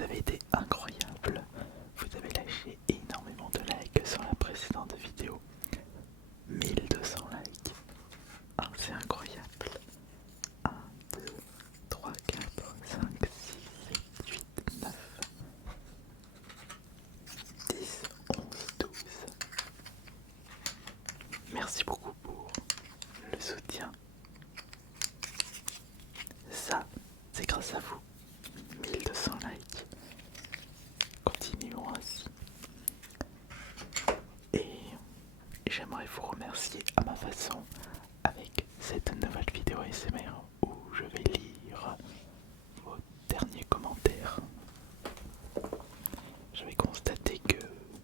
Vous avez été incroyable. Vous avez lâché énormément de likes sur la précédente vidéo. 1200 likes. Ah, c'est incroyable. 1, 2, 3, 4, 5, 6, 7, 8, 9, 10, 11, 12. Merci beaucoup pour le soutien. Ça, c'est grâce à vous. 1200 likes. Continuons ainsi. Et j'aimerais vous remercier à ma façon avec cette nouvelle vidéo ASMR où je vais lire vos derniers commentaires. J'avais constaté que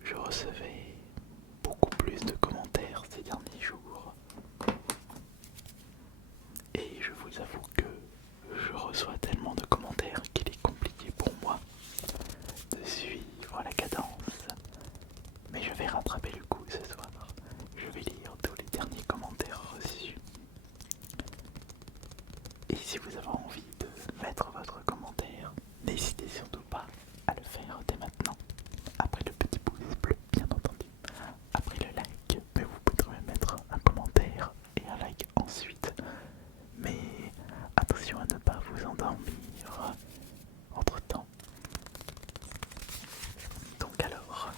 je recevais beaucoup plus de commentaires ces derniers jours. Et je vous avoue que je reçois tellement de commentaires qu'il est compliqué pour moi de suivre la cadence. Mais je vais rattraper le coup ce soir. Je vais lire tous les derniers commentaires reçus. Et si vous avez envie de mettre votre commentaire, n'hésitez surtout pas à le faire dès maintenant. Après le petit pouce bleu, bien entendu. Après le like, mais vous pouvez même mettre un commentaire et un like ensuite. Mais attention à ne pas vous endormir entre temps. Donc alors,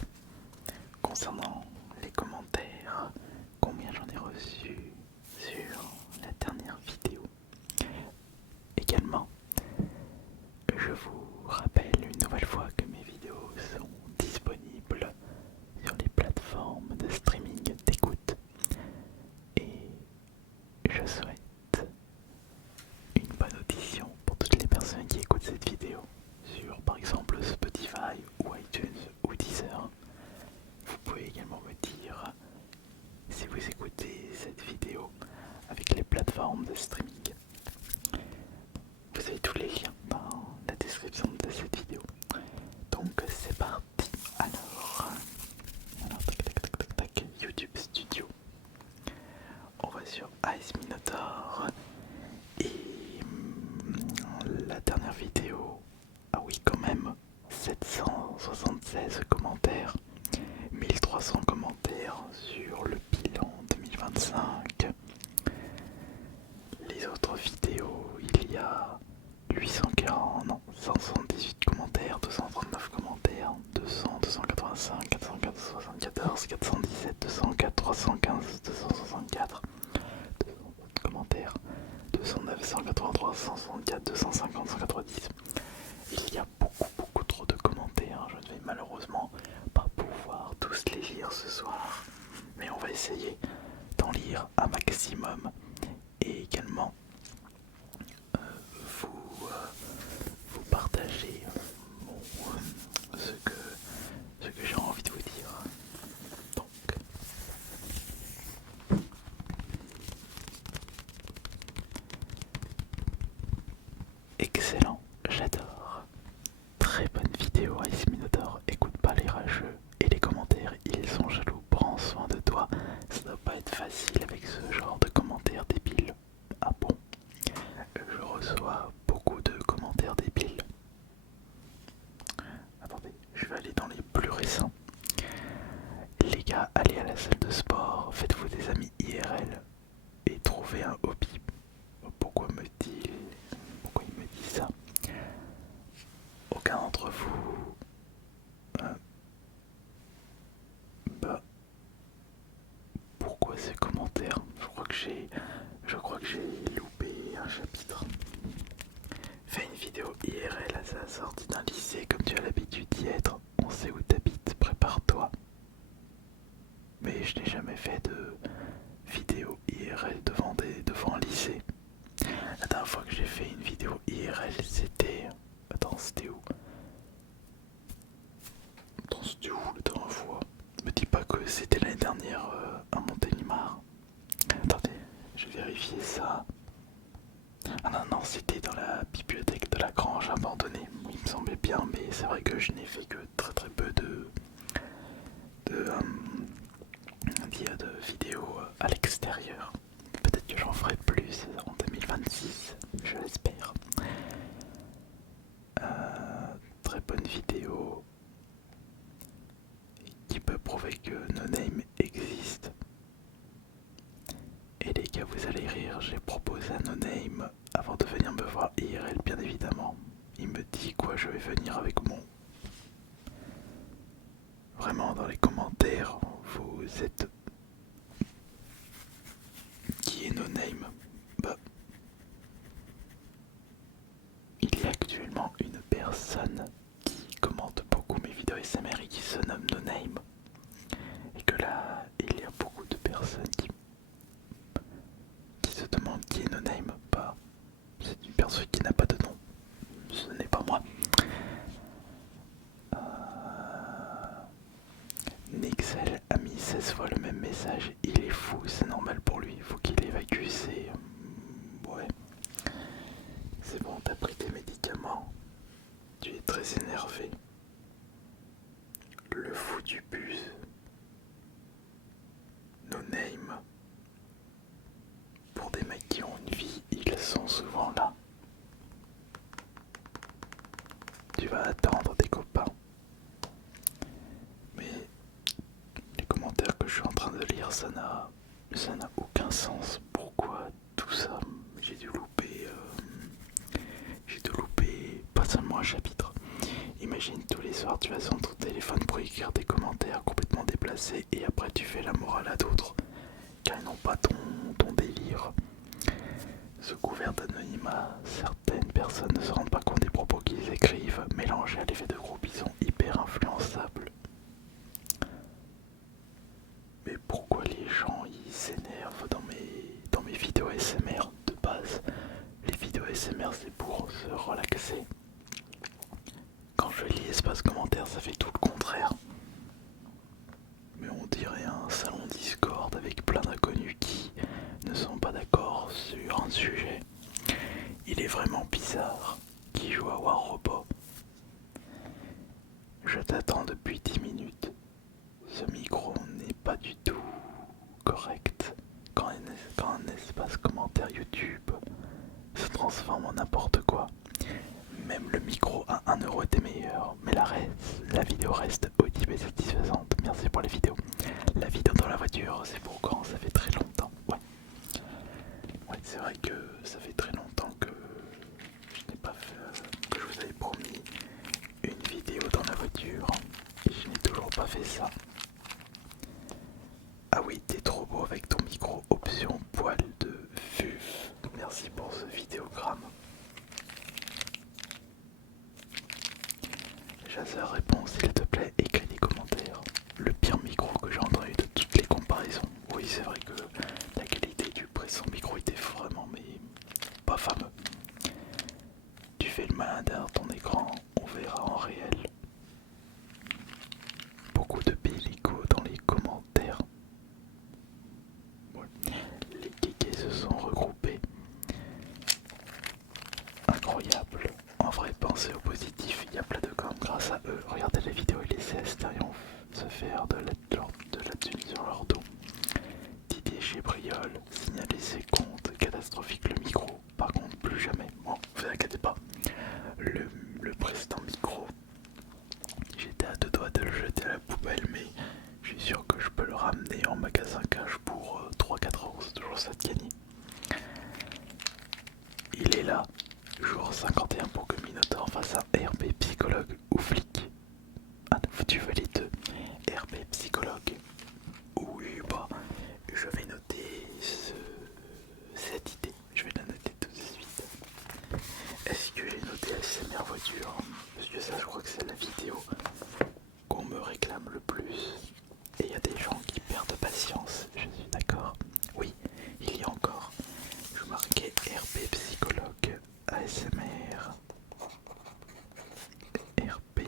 concernant les commentaires, combien j'en ai reçu sur la dernière vidéo. Également, je vous rappelle une nouvelle fois que mes vidéos sont disponibles sur les plateformes de streaming d'écoute. Et je souhaite une bonne audition pour toutes les personnes qui écoutent cette vidéo sur par exemple Spotify ou iTunes ou Deezer. Vous pouvez également me dire si vous écoutez cette vidéo avec les plateformes de streaming. Vous avez tous les liens dans la description de cette vidéo. Donc c'est parti. Alors tac, tac, tac, tac, tac, YouTube Studio. On va sur Ice Minotaur. Et la dernière vidéo, ah oui quand même, 776 commentaires, 1300 commentaires sur le bilan 2025. Les autres vidéos, il y a 840, non, 518 commentaires, 239 commentaires, 200, 285, 474, 417, 204, 315, 264, 200 commentaires, 209, 183, 164, 250, 190. Il y a beaucoup trop de commentaires, je ne vais malheureusement pas pouvoir tous les lire ce soir, mais on va essayer d'en lire un maximum et également vous partager ce que j'ai envie de vous dire. Donc, excellent, j'adore. Très bonne vidéo Ice Minotaur, écoute pas les rageux et les commentaires, ils sont jaloux, prends soin de toi. Ça doit pas être facile avec ce genre de commentaires débiles. Ah bon? Je reçois beaucoup de commentaires débiles. Attendez, je vais aller dans les plus récents. Les gars, allez à la salle de sport, faites-vous des amis IRL et trouvez un hobby. Pourquoi il me dit ça? Aucun d'entre vous bah pourquoi ces commentaires? Je crois que j'ai loupé un chapitre. Fais une vidéo IRL à sa sortie d'un lycée comme tu as l'habitude d'y être. On sait où t'habites, prépare-toi. Mais je n'ai jamais fait de vidéo IRL devant un lycée. La dernière fois que j'ai fait une vidéo IRL, c'était... Attends, c'était où? La dernière fois? Me dis pas que c'était l'année dernière à Montélimar. Attendez, je vais vérifier ça. Ah non, c'était dans la bibliothèque de la Grange abandonnée. Il me semblait bien, mais c'est vrai que je n'ai fait que très peu de vidéos à l'extérieur. Peut-être que j'en ferai plus en 2026, je l'espère. Très bonne que No Name existe. Et les gars, vous allez rire, j'ai proposé à No Name avant de venir me voir IRL, bien évidemment. Il me dit quoi, je vais venir avec mon... Vraiment, dans les commentaires, vous êtes... Qui est No Name? Bah... Il y a actuellement une personne qui commente beaucoup mes vidéos SMR et qui se nomme No Name. Et que là, il y a beaucoup de personnes qui se demandent qui est No Name. Bah, c'est une personne qui n'a pas de nom. Ce n'est pas moi. Nixel a mis 16 fois le même message. Il est fou, c'est normal pour lui. Il faut qu'il évacue ses... Ouais. C'est bon, t'as pris tes médicaments. Tu es très énervé. Le fou du bus. No Name. Pour des mecs qui ont une vie, ils sont souvent là. Tu vas attendre des copains. Mais les commentaires que je suis en train de lire, ça n'a aucun sens. Pourquoi tout ça? J'ai dû louper pas seulement un chapitre. Imagine tous les soirs tu vas sur ton téléphone pour écrire des commentaires complètement déplacés et après tu fais la morale à d'autres car ils n'ont pas ton délire. Sous couvert d'anonymat, certaines personnes ne se rendent pas compte des propos qu'ils écrivent. Mélangés à l'effet de groupe, ils sont hyper influençables. Mais pourquoi les gens ils s'énervent dans mes vidéos SMR de base? Les vidéos SMR c'est pour se relaxer. Quand je lis espace commentaire, ça fait tout le contraire. Mais on dirait un salon Discord avec plein d'inconnus qui ne sont pas d'accord sur un sujet. Il est vraiment bizarre. Qui joue à War Robot? Je t'attends depuis 10 minutes. Ce micro n'est pas du tout correct. Quand un espace commentaire YouTube se transforme en n'importe quoi, même le micro à 1€ était meilleur, mais la vidéo reste audible et satisfaisante. Merci pour les vidéos. La vidéo dans la voiture, c'est pour quand? Ça fait très longtemps. Ouais, c'est vrai que ça fait très longtemps que je n'ai pas fait, que je vous avais promis une vidéo dans la voiture et je n'ai toujours pas fait ça. Ah oui, t'es trop beau avec ton micro option poil de vuf. Merci pour ce vidéogramme. Chasseur répond s'il te plaît, écris des commentaires. Le pire micro que j'ai entendu de toutes les comparaisons. Oui, c'est vrai que la qualité du précédent micro était vraiment mais pas fameux. Tu fais le malin derrière ton écran, on verra en réel. Beaucoup de bellico dans les commentaires. Ouais. Les kékés se sont regroupés. Incroyable. En vrai, pensez au positif, il y a plein de com grâce à eux. Regardez les vidéos et laissez Astérion se faire de la thune sur leur dos. Didier chez Briol, signaler ses comptes, catastrophique le micro. Par contre, plus jamais. Bon, vous inquiétez pas. Le précédent micro, j'étais à 2 doigts de le jeter à la poubelle, mais je suis sûr que je peux le ramener en magasin cash pour 3-4€. C'est toujours ça de gagner. Il est là. Jour 51 pour que Minotaur fasse un RP psychologue ou flic. Ah, tu veux les deux? RP psychologue. Oui, bah, je vais noter cette idée. Je vais la noter tout de suite. Est-ce que j'ai noté ASMR voiture? Parce que ça, je crois que c'est la vidéo qu'on me réclame le plus. Et il y a des gens qui perdent patience, je suis d'accord. Oui, il y a encore. Je marquais RP psychologue. ASMR RP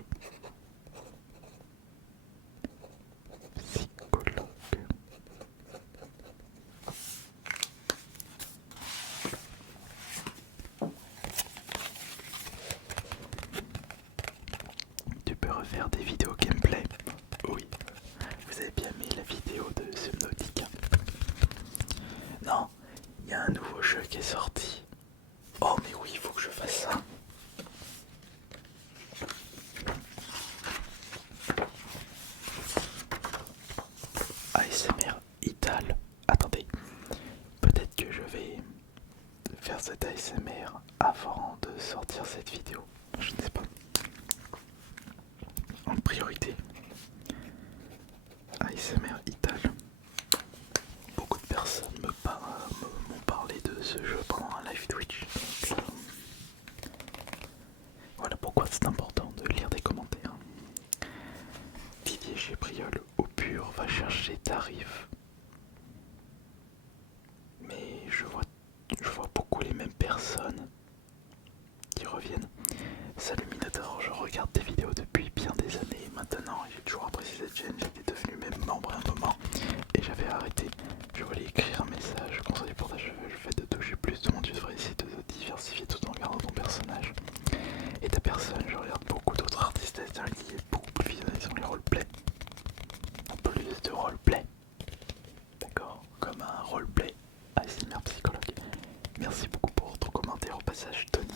psychologue. Tu peux refaire des vidéos gameplay? Oui. Vous avez bien mis la vidéo de Subnautica? Non, il y a un nouveau jeu qui est sorti. Oh mais oui, il faut que je fasse ça. faire cet ASMR avant de sortir cette vidéo? Je ne sais pas. En priorité, ASMR Ital. Beaucoup de personnes m'ont parlé de ce jeu pendant un live Twitch. Donc, voilà pourquoi c'est important de lire des commentaires. Didier Gépriol au pur va chercher tarif. Mais je vois beaucoup les mêmes personnes qui reviennent. Salut Minator, je regarde tes vidéos depuis bien des années maintenant. J'ai toujours apprécié cette chaîne, j'étais devenu même membre à un moment et j'avais arrêté. Je voulais écrire un message, conseiller pour ta cheveux, le fait de toucher plus de monde, tu devrais essayer de te diversifier tout en regardant ton personnage. Et ta personne, je regarde beaucoup d'autres artistes ASMR qui est beaucoup plus visionné sur les roleplays. Plus de roleplay. D'accord, comme un roleplay ASMR psychologue. Merci beaucoup pour ton commentaire au passage, Tony.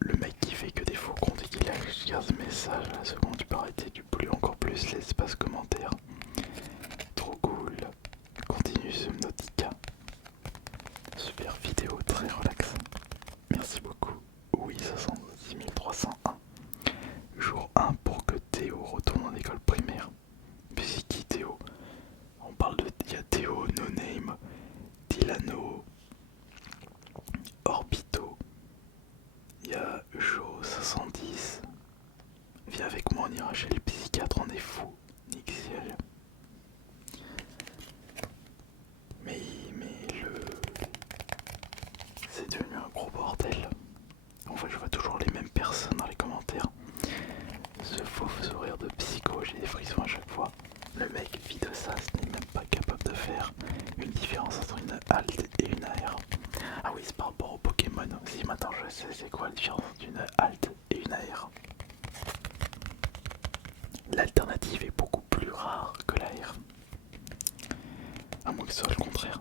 Le mec qui fait que des faux comptes et qui lâche 15 messages à la seconde, tu peux arrêter, tu pollues encore plus l'espace commentaire. Trop cool. Continue Subnautica. Super vidéo, très relaxant. Merci beaucoup. Oui, 60301. Jour 1 pour que Théo retourne en école primaire. Mais c'est qui Théo? On parle de... Il y a Théo, No Name, Dilano, Orbito. Il y a Jo510. Viens avec moi, on ira chez le psychiatre, on est fou. Nixiel. Mais c'est devenu un gros bordel. En fait, je vois toujours les mêmes personnes dans les commentaires. Ce fauve sourire de psycho, j'ai des frissons à chaque fois. Le mec vit de ça, ce n'est même pas capable de faire une différence entre une halte et une AR. Ah oui, c'est par rapport au Pokémon aussi. Maintenant, je sais c'est quoi la différence entre une halte et une AR. L'alternative est beaucoup plus rare que l'AR. À moins que ce soit le contraire.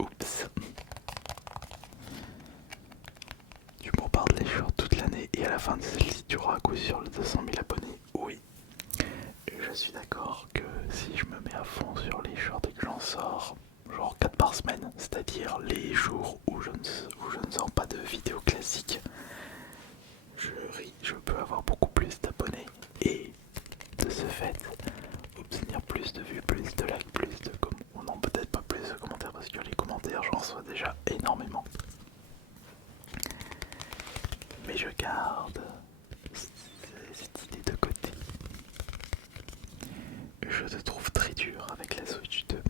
Oups. Tu bombardes les shorts toute l'année et à la fin de celle-ci tu auras à coup sur le 200 000 abonnés. Oui. Je suis d'accord que si je me mets à fond sur les shorts et que j'en sors genre 4 par semaine, c'est-à-dire les jours où je ne sors pas de vidéos classiques, je peux avoir beaucoup plus d'abonnés et de ce fait obtenir plus de vues, plus de likes, plus de non, peut-être pas plus de commentaires parce que les commentaires j'en reçois déjà énormément. Mais je garde cette idée de côté. Je te trouve très dur avec la Switch 2.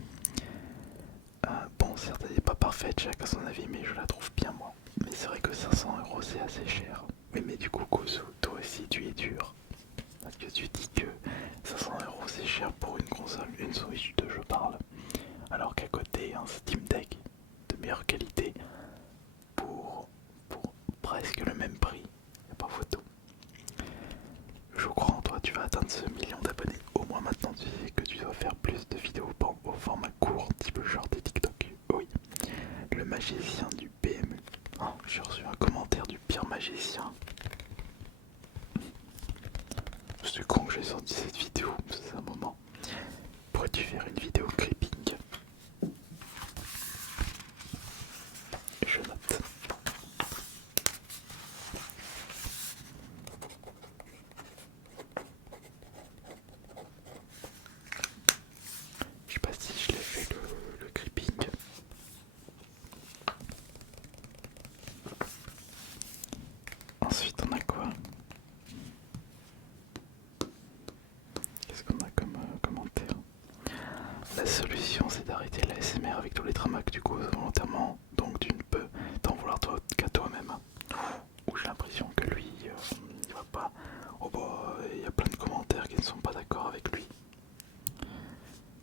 Bon, certes elle n'est pas parfaite, chacun son avis, mais je la trouve bien moi. Mais c'est vrai que 500€ c'est assez cher. Mais du coup, Kozu, toi aussi tu es dur. Parce que tu dis que 500€ c'est cher pour une console, une Switch 2 je parle. Alors qu'à côté, un Steam Deck de meilleure qualité pour presque le même prix. Y'a pas photo. Je crois en toi, tu vas atteindre ce million d'abonnés. Au moins maintenant tu sais que tu dois faire plus de vidéos au format court, type short et TikTok. Oui. Le magicien du PMU. Oh, j'ai reçu un commentaire du pire magicien. C'est con que j'ai sorti cette vidéo, c'est un moment. Pourrais-tu faire une vidéo creeping? Je note. Je sais pas si je l'ai fait le creeping. Ensuite on a quoi? Qu'est-ce qu'on a comme commentaire? La solution c'est d'arrêter la SMR avec tous les dramas que tu causes volontairement, donc tu ne peux t'en vouloir qu'à toi-même. Ou j'ai l'impression que lui, il va pas. Oh bah, il y a plein de commentaires qui ne sont pas d'accord avec lui.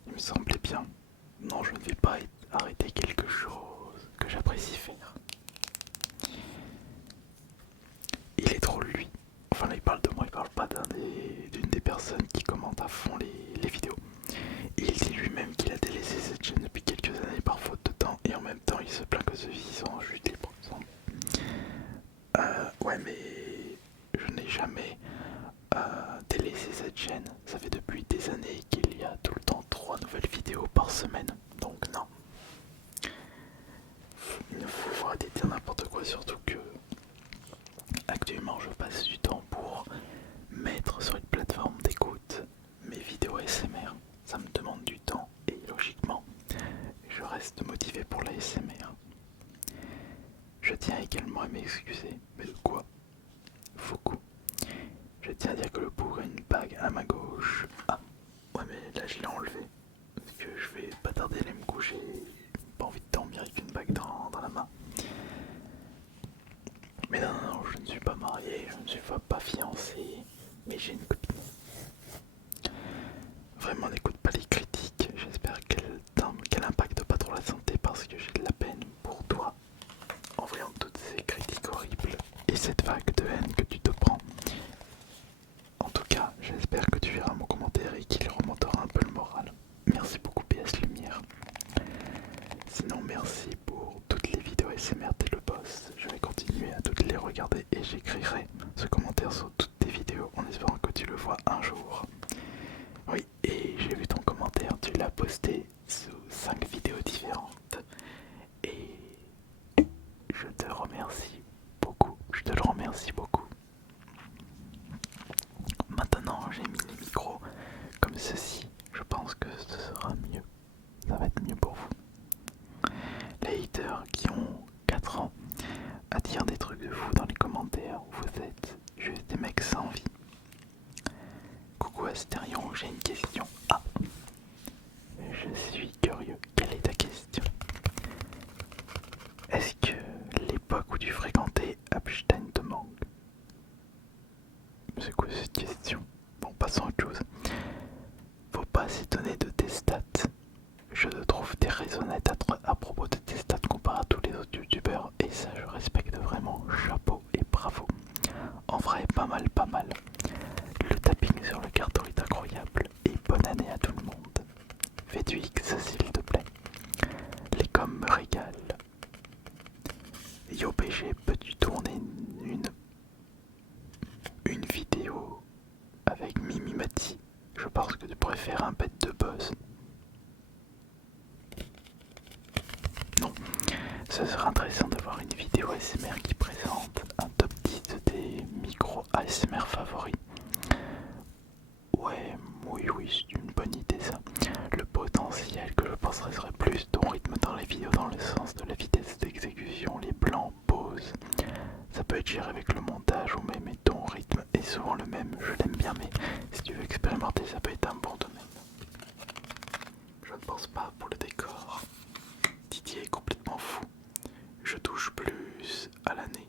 Il me semblait bien. Non, je ne vais pas arrêter quelque chose que j'apprécie faire. Il est drôle lui. Enfin là il parle de moi, il parle pas d'une des personnes qui commentent à fond les vidéos. Il dit lui-même qu'il a délaissé cette chaîne depuis quelques années par faute de temps et en même temps il se plaint que ceux-ci sont juste libres. Ouais mais je n'ai jamais délaissé cette chaîne. Ça fait depuis des années qu'il y a tout le temps 3 nouvelles vidéos par semaine. motivé pour l'ASMR. Je tiens également à m'excuser, mais de quoi? Beaucoup. Je tiens à dire que le bourg a une bague à ma gauche. Ah, ouais mais là je l'ai enlevé. Parce que je vais pas tarder à aller me coucher. J'ai pas envie de dormir avec une bague dans la main. Mais non, je ne suis pas marié, je ne suis pas fiancé, mais j'ai une copine. Vraiment n'écoute pas les critiques, j'espère qu'elle impacte pas trop la santé parce que j'ai de la peine pour toi en voyant toutes ces critiques horribles et cette vague de haine que tu te prends. En tout cas, j'espère que tu verras mon commentaire et qu'il remontera un peu le moral. Merci beaucoup PS Lumière. Sinon merci pour toutes les vidéos SMR t'es le boss. Je vais continuer à toutes les regarder et j'écrirai ce commentaire sur toutes tes vidéos en espérant que tu le vois un jour. Oui, et j'ai vu ton commentaire, tu l'as posté sous 5 vidéos différentes. Et je te remercie beaucoup, je te le remercie beaucoup. Maintenant j'ai mis les micros comme ceci, je pense que ce sera mieux. Ça va être mieux pour vous. Les haters qui ont 4 ans à dire des trucs de fou dans les commentaires, vous êtes juste des mecs sans vie. Coucou Astérion, j'ai une question. Ah, je suis curieux, quelle est ta question? Est-ce que l'époque où tu fréquentais Epstein te manque? C'est quoi cette question? Bon, passons à autre chose. Faut pas s'étonner de tes stats. Je trouve tes raisonnettes à propos de tes stats comparé à tous les autres youtubeurs et ça je respecte vraiment, chapeau et bravo. En vrai, pas mal, pas mal. Le tapping sur le carton est incroyable et bonne année à tout le monde. Fais du X s'il te plaît. Les coms me régalent. Yo PG, peux-tu tourner une vidéo avec Mimi Mati? Je pense que tu pourrais faire un bête de buzz. Non, ce serait intéressant d'avoir une vidéo ASMR qui présente un top 10 de tes micros ASMR favoris. Ouais, oui, c'est une bonne idée ça. Le potentiel que je penserais serait plus ton rythme dans les vidéos dans le sens de la vitesse d'exécution, les plans, pauses. Ça peut être géré avec le montage ou même ton rythme est souvent le même, je l'aime bien mais si tu veux expérimenter ça peut être un bon domaine. Je ne pense pas pour le décor. Didier est complètement fou. Je touche plus à l'année.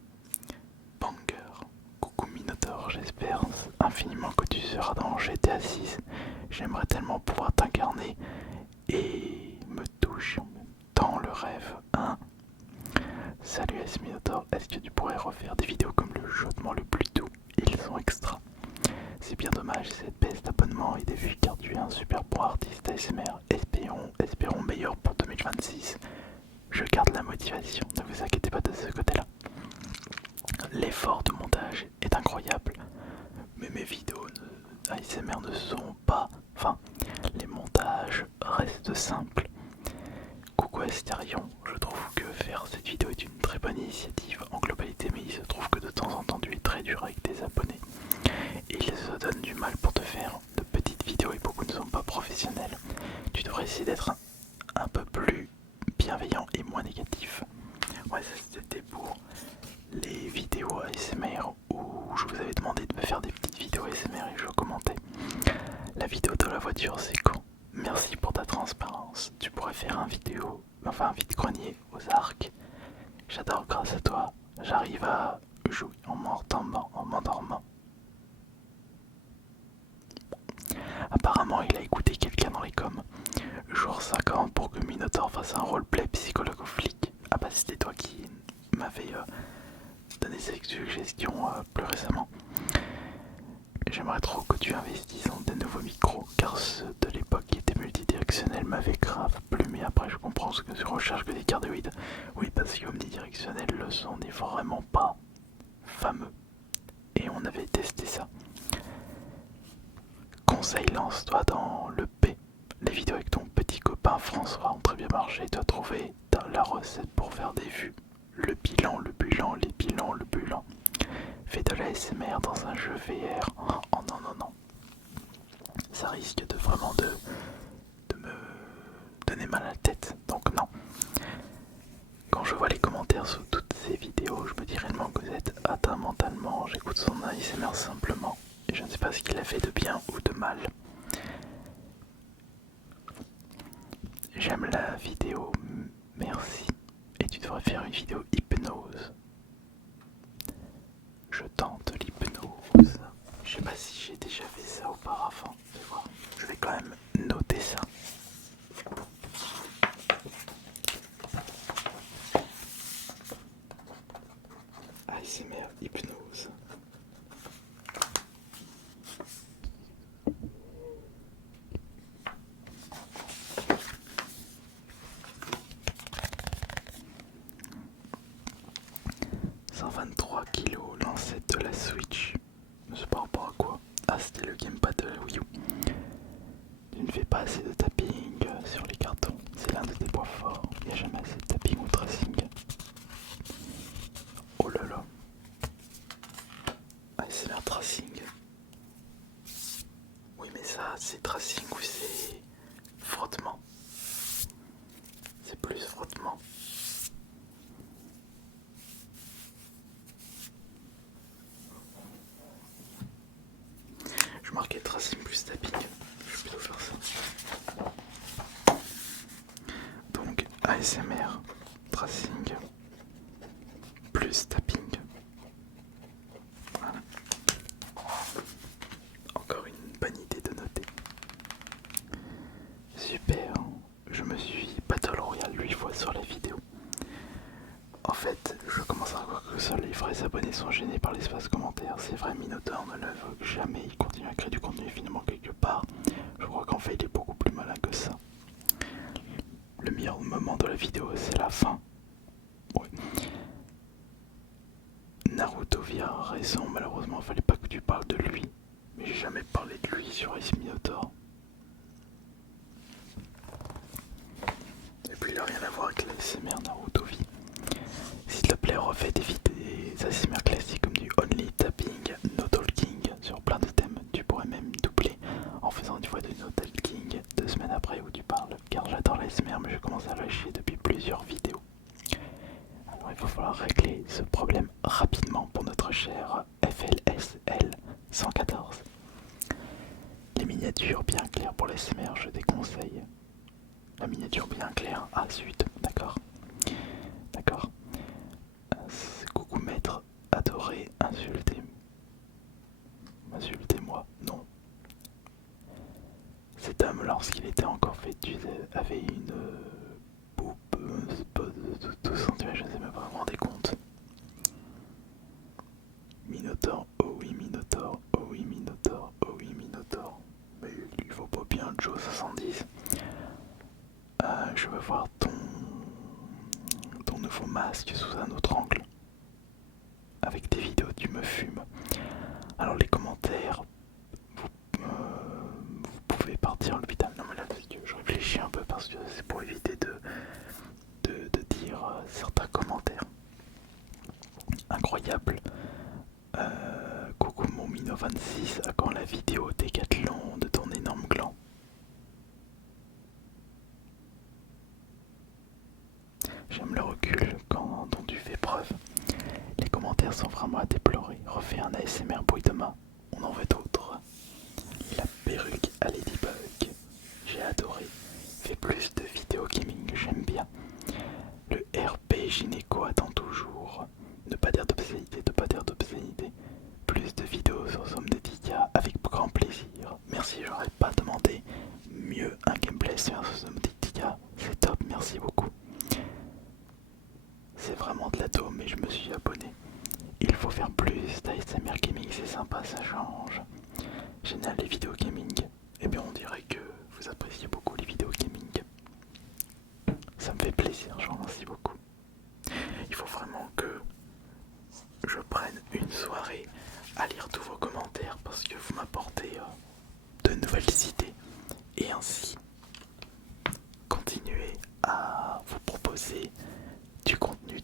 Banger. Coucou Minotaur, j'espère infiniment que tu seras dans GTA 6. J'aimerais tellement pouvoir t'incarner et me toucher en même temps le rêve, hein. Salut S Minotaur, est-ce que tu pourrais refaire des vidéos comme le jotement le plus doux? Ils sont extra. C'est bien dommage cette baisse d'abonnement et des vues car tu es un super bon artiste ASMR. Espérons meilleur pour 2026. Je garde la motivation, ne vous inquiétez pas de ce côté-là. L'effort de montage est incroyable, mais mes vidéos ASMR ne sont pas... Enfin, les montages restent simples. Coucou Astérion, je trouve que faire cette vidéo est une très bonne initiative en globalité, mais il se trouve que de temps en temps tu es très dur avec tes abonnés. Ils se donnent du mal pour te faire de petites vidéos et beaucoup ne sont pas professionnels. Tu devrais essayer d'être un peu plus bienveillant et moins négatif. Ouais, ça c'était pour les vidéos ASMR où je vous avais demandé de me faire des petites vidéos ASMR et je commentais. La vidéo de la voiture c'est quand? Merci pour ta transparence. Tu pourrais faire un vide-grenier aux arcs. J'adore grâce à toi. J'arrive à jouer en m'endormant. Apparemment il a écouté quelqu'un dans les coms. Jour 50 pour que Minotaur fasse un roleplay psychologue ou flic. Ah bah c'était toi qui m'avais donné cette suggestion plus récemment. J'aimerais trop que tu investisses dans des nouveaux micros car ceux de l'époque qui étaient multidirectionnels m'avaient grave plu, mais après je comprends ce que tu recherches que des cardioïdes. Oui, parce qu'omnidirectionnel le son n'est vraiment pas fameux et on avait testé ça. Conseil, lance-toi dans le P. Les vidéos avec ton petit copain François ont très bien marché. Tu as trouvé la recette pour faire des vues. Le bilan, les bilans, le bilan. Fais de la SMR dans un jeu VR. Oh non. Ça risque de vraiment de me donner mal à la tête. Donc non. vidéos hypnose. Je tente l'hypnose. Je sais pas si j'ai déjà fait ça auparavant. Je vais quand même noter ça. ASMR hypnose. « 123 kg, l'ancêtre de la Switch. » Je sais pas par rapport à quoi. Ah, c'était le gamepad de la Wii U. Tu ne fais pas assez de tapping sur les cartons. C'est l'un de tes points forts. Il n'y a jamais assez de tapping ou de tracing. Oh là là. ASMR tracing. Oui, mais ça, c'est tracing ou c'est frottement? C'est plus frottement. Je marquais tracing plus tapping. Je vais plutôt faire ça. Donc ASMR tracing plus tapping. Voilà. Encore une bonne idée de noter. Super. Je me suis Battle Royale 8 fois sur la vidéo. En fait, je commence à croire que seuls les vrais abonnés sont gênés par l'espace commentaire. C'est vrai, Minotaur ne l'évoque jamais, il continue à créer du contenu finalement quelque part. Je crois qu'en fait il est beaucoup plus malin que ça. Le meilleur moment de la vidéo, c'est la fin. Ouais. Naruto via raison, malheureusement il fallait pas que tu parles de lui. Mais j'ai jamais parlé de lui sur Ice Minotaur. Et puis il a rien à voir avec l'ASMR Naruto V. S'il te plaît, refais des ASMR classiques comme du Only Tapping, No Talking sur plein de thèmes. Tu pourrais même doubler en faisant une fois de No Talking 2 semaines après où tu parles. Car j'adore l'ASMR mais je commence à lâcher depuis plusieurs vidéos. Alors il va falloir régler ce problème rapidement pour notre cher FLSL 114. Les miniatures bien claires pour l'ASMR, je déconseille. La miniature bien claire, ah zut, d'accord. D'accord. Coucou maître, adoré, insultez-moi, non. Cet homme, lorsqu'il était encore fœtus, avait une poupe, tout sentiment, je ne sais même pas, vous vous rendez compte. Minotaur, oh oui Minotaur, oh oui Minotaur, oh oui Minotaur. Mais il faut pas bien Joe 70. Je veux voir ton nouveau masque sous un autre angle. Avec des vidéos tu me fumes. Alors les commentaires, vous pouvez partir le vitam. Non mais là je réfléchis un peu parce que c'est pour éviter de dire certains commentaires. Incroyable. Coucou mon Mino 26, à quand la vidéo décathlon de ton énorme gland? J'aime le recul dont tu fais preuve. Les commentaires sont vraiment à déplorer. Refais un ASMR bruit de main, on en veut d'autres. La perruque à Ladybug, j'ai adoré. Fais plus de vidéos gaming, j'aime bien. Le RP gynéco attend toujours. Ne pas dire d'obscénité, ne pas dire d'obscénité. Plus de vidéos sur Somme de Titia avec grand plaisir. Merci, j'aurais pas demandé mieux un gameplay sur Somme de Titia. C'est top, merci beaucoup. C'est vraiment de la dôme mais je me suis abonné. Il faut faire plus d'ASMR gaming, c'est sympa, ça change. Génial les vidéos gaming. Eh bien on dirait que vous appréciez beaucoup les vidéos gaming. Ça me fait plaisir, je vous remercie beaucoup. Il faut vraiment que je prenne une soirée à lire tous vos commentaires parce que vous m'apportez de nouvelles idées. Et ainsi continuer à vous proposer du contenu.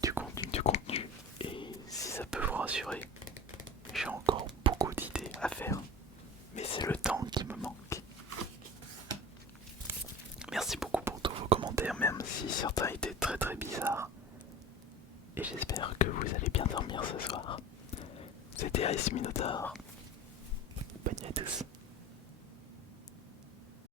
Et si ça peut vous rassurer, j'ai encore beaucoup d'idées à faire. Mais c'est le temps qui me manque. Merci beaucoup pour tous vos commentaires, même si certains étaient très très bizarres. Et j'espère que vous allez bien dormir ce soir. C'était Ice Minotaur. Bonne nuit à tous.